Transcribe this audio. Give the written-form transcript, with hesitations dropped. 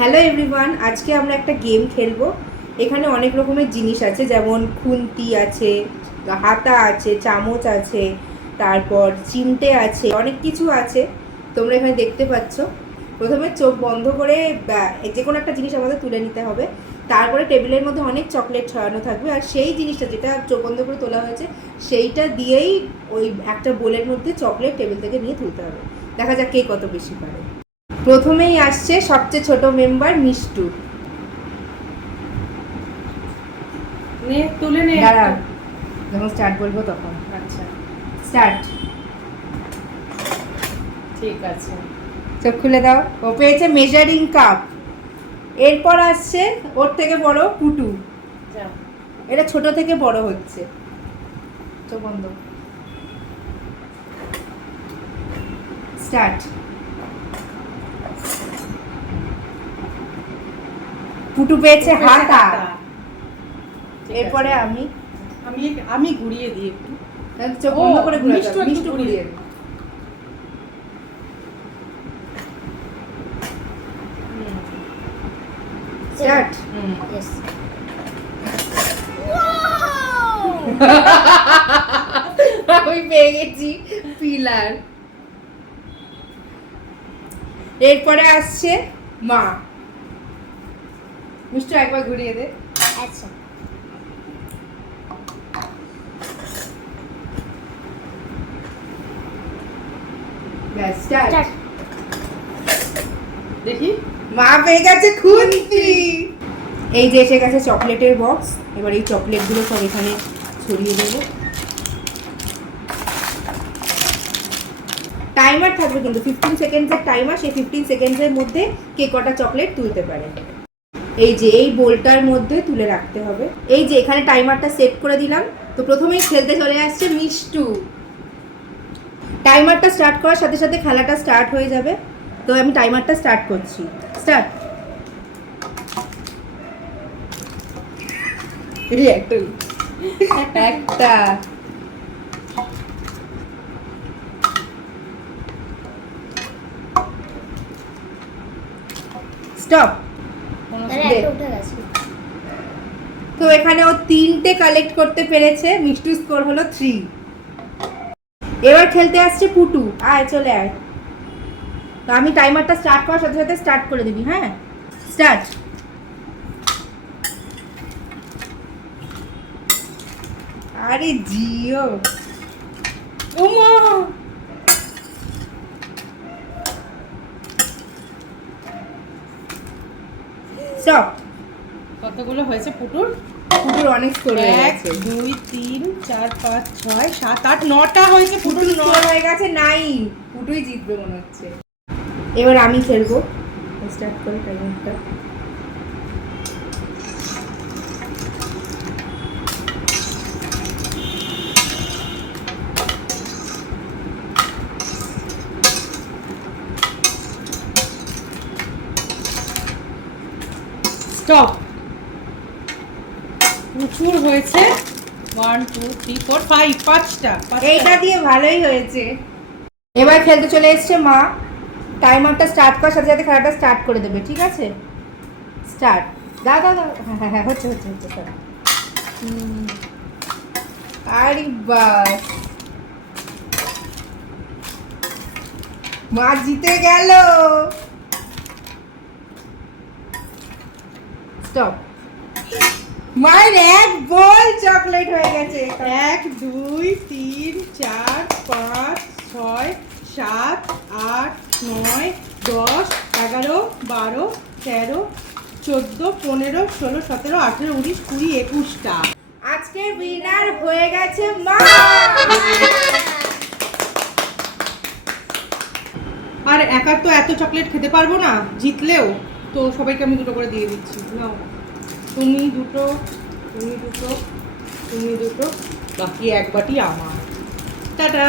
Hello everyone, আজকে আমরা একটা গেম খেলবো। এখানে অনেক রকমের জিনিস আছে, যেমন খুন্তি আছে, হাতা আছে, চামচ আছে, তারপর চিমটে আছে, অনেক কিছু আছে। তোমরা এখানে দেখতে পাচ্ছ। প্রথমে চোখ বন্ধ করে যে কোনো একটা জিনিস আমাদের তুলে নিতে হবে। তারপরে টেবিলের মধ্যে অনেক চকলেট ছড়ানো থাকবে, আর সেই জিনিসটা যেটা চোখ বন্ধ করে তোলা হয়েছে সেইটা দিয়েই ওই একটা বোলের মধ্যে চকলেট টেবিল থেকে নিয়ে তুলতে হবে। দেখা যাক কে কত বেশি পারে। প্রথমেই আসছে সবচেয়ে ছোট মেম্বার মিষ্টু। নে তুলে নে। দাঁড়া, যখন স্টার্ট বলবো তখন। আচ্ছা স্টার্ট। ঠিক আছে। চোখ খুলে দাও। ও পেয়েছে মেজারিং কাপ। এরপর আসছে ওর থেকে বড় পুটু। যাও। এটা ছোট থেকে বড় হচ্ছে। চোখ বন্ধ। স্টার্ট। পুটু পেয়েছে হাতা। ঠিক এরপরে আছে। আমি আমি আমি ঘুরিয়ে দিই একটু। চোখ বন্ধ করে ঘুরে মিষ্টু একটু মিষ্টু ঘুরিয়ে দিই। স্টার্ট। Yes. আমি পেয়ে গেছি পিলার। এরপরে আসছে মা। মিষ্টু একবার ঘুরিয়ে দে। আচ্ছা। ব্যাস, স্টার্ট। Start. দেখি। মা পেয়ে গেছে খুন্তি। এই যে এসে গেছে চকলেটের বক্স। এবার এই চকলেটগুলো সব এখানে ছড়িয়ে দেবো। টাইমার থাকবে কিন্তু 15 সেকেন্ডসের টাইমার। সেই 15 সেকেন্ডসের মধ্যে কে কটা চকলেট তুলতে পারে। এই যে এই বোলটার মধ্যে তুলে রাখতে হবে। এই যে এখানে টাইমারটা সেট করে দিলাম। তো প্রথমেই খেলতে চলে আসছে মিষ্টু। টাইমারটা স্টার্ট করার সাথে সাথে খেলাটা স্টার্ট হয়ে যাবে। তো আমি টাইমারটা স্টার্ট করছি। স্টার্ট। একটা স্টপ। তাহলে দে। একটা উঠে গেছে। তো এখানে ও 3টে কালেক্ট করতে পেরেছে। মিষ্টু স্কোর হলো 3। এবার খেলতে আসছে পুটু। আয়, চলে আয়। তো আমি টাইমারটা স্টার্ট করার সাথে সাথে স্টার্ট করে দিবি। হ্যাঁ, স্টার্ট। আরে জিও। ওমা স্টপ। কতগুলো হয়েছে পুটুর? পুটুর অনেক স্কোর হয়ে 1 গেছে। 2 3 4 5 6 7 8 9টা হয়েছে পুটুর পুটুর। স্কোর হয়ে গেছে 9। পুটুই জিতবে মনে হচ্ছে। এবার আমি খেলবো। স্টার্ট করে টাইমারটা। স্টপ। প্রচুর হয়েছে। 1 2 3 4 5 5টা। এইটা দিয়ে ভালোই হয়েছে। এবার খেলতে চলে এসছে মা। টাইমারটা স্টার্ট করার সাথে সাথে খেলাটা স্টার্ট করে দেবে, ঠিক আছে? স্টার্ট। দাদা দাদা, হ্যাঁ হ্যাঁ হ্যাঁ, হচ্ছে হচ্ছে হচ্ছে সব। আরে বাস, মা জিতে গেল। স্টপ। মায়ের এক বল চকলেট হয়ে গেছে। 1 2 3 4 5 6 7 8 9 10 11 12 13 14 15 16 17 18 19 20 21টা। আজকে উইনার হয়ে গেছে মা। আর একা তো এত চকলেট খেতে পারবো না, জিতলেও। তো সবাইকে আমি দুটো করে দিয়ে দিচ্ছি। নাও, তুমি দুটো, তুমি দুটো, তুমি দুটো, বাকি এক বাটি আমার। টাটা।